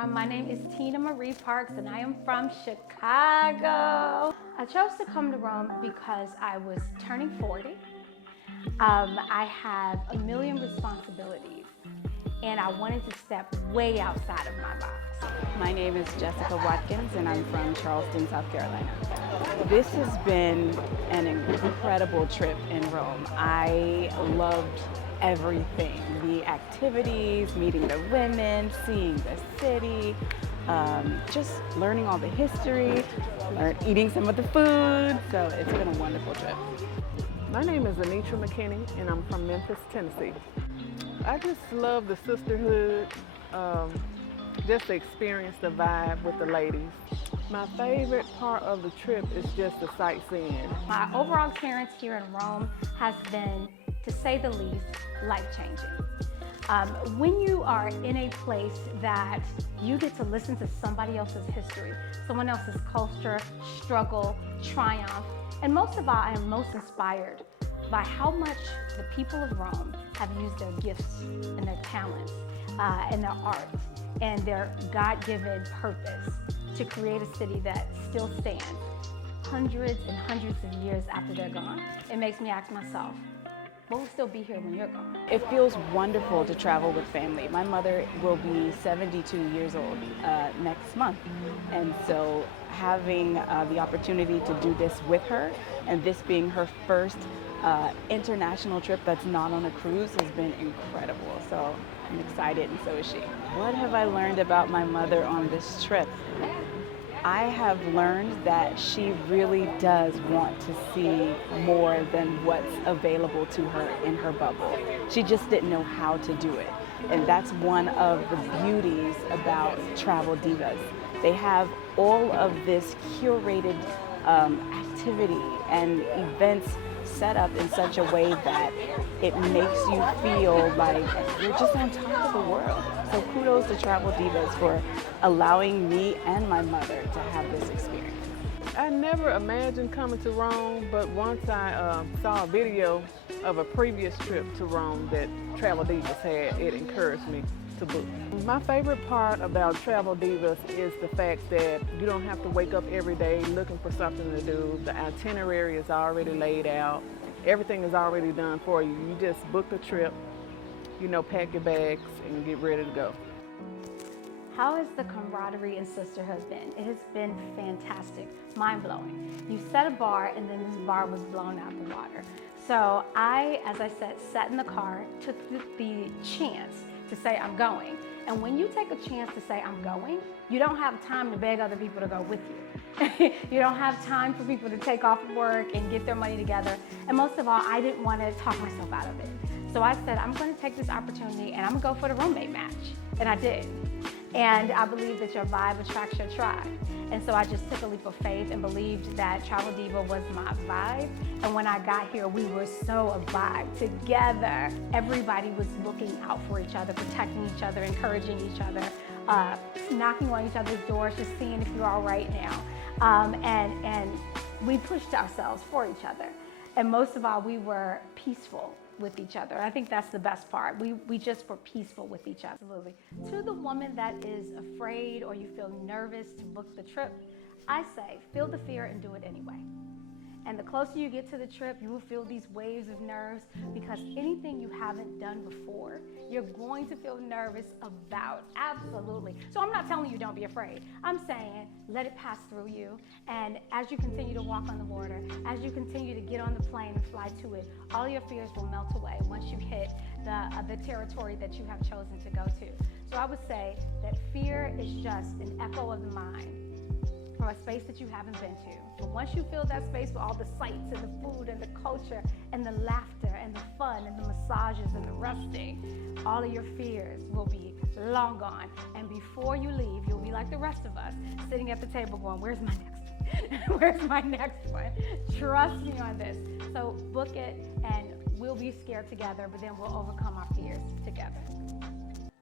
from. My name is Tina Marie Parks and I am from Chicago. I chose to come to Rome because I was turning 40. I have a million responsibilities and I wanted to step way outside of my box. My name is Jessica Watkins and I'm from Charleston, South Carolina. This has been an incredible trip in Rome. I loved everything, the activities, meeting the women, seeing the city, just learning all the history, eating some of the food. So it's been a wonderful trip. My name is Anitra McKinney and I'm from Memphis, Tennessee. I just love the sisterhood, just to experience the vibe with the ladies. My favorite part of the trip is just the sightseeing. My overall experience here in Rome has been, to say the least, life-changing. When you are in a place that you get to listen to somebody else's history, someone else's culture, struggle, triumph, and most of all, I am most inspired by how much the people of Rome have used their gifts and their talents and their art and their God-given purpose to create a city that still stands hundreds and hundreds of years after they're gone. It makes me ask myself, what will still be here when you're gone? It feels wonderful to travel with family. My mother will be 72 years old next month. And so having the opportunity to do this with her, and this being her first international trip that's not on a cruise, has been incredible. So I'm excited, and so is she. What have I learned about my mother on this trip? I have learned that she really does want to see more than what's available to her in her bubble. She just didn't know how to do it. And that's one of the beauties about Travel Divas. They have all of this curated activity and events set up in such a way that it makes you feel like you're just on top of the world. So kudos to Travel Divas for allowing me and my mother to have this experience. I never imagined coming to Rome, but once I saw a video of a previous trip to Rome that Travel Divas had, it encouraged me to book. My favorite part about Travel Divas is the fact that you don't have to wake up every day looking for something to do. The itinerary is already laid out. Everything is already done for you. You just book the trip, pack your bags and get ready to go. How has the camaraderie and sisterhood been? It has been fantastic, mind-blowing. You set a bar and then this bar was blown out the water. So I, as I said, sat in the car, took the chance to say I'm going. And when you take a chance to say I'm going, you don't have time to beg other people to go with you. You don't have time for people to take off work and get their money together. And most of all, I didn't want to talk myself out of it. So I said, I'm going to take this opportunity and I'm going to go for the roommate match. And I did. And I believe that your vibe attracts your tribe. And so I just took a leap of faith and believed that Travel Diva was my vibe. And when I got here, we were so a vibe together. Everybody was looking out for each other, protecting each other, encouraging each other, knocking on each other's doors, just seeing if you're all right now. And we pushed ourselves for each other. And most of all, we were peaceful with each other. I think that's the best part. We just were peaceful with each other. Absolutely. To the woman that is afraid or you feel nervous to book the trip, I say, feel the fear and do it anyway. And the closer you get to the trip, you will feel these waves of nerves because anything you haven't done before, you're going to feel nervous about. Absolutely. So I'm not telling you don't be afraid. I'm saying let it pass through you. And as you continue to walk on the water, as you continue to get on the plane and fly to it, all your fears will melt away once you hit the territory that you have chosen to go to. So I would say that fear is just an echo of the mind from a space that you haven't been to. But once you fill that space with all the sights and the food and the culture and the laughter and the fun and the massages and the resting, all of your fears will be long gone. And before you leave, you'll be like the rest of us, sitting at the table going, where's my next one? Where's my next one? Trust me on this. So book it and we'll be scared together, but then we'll overcome our fears together.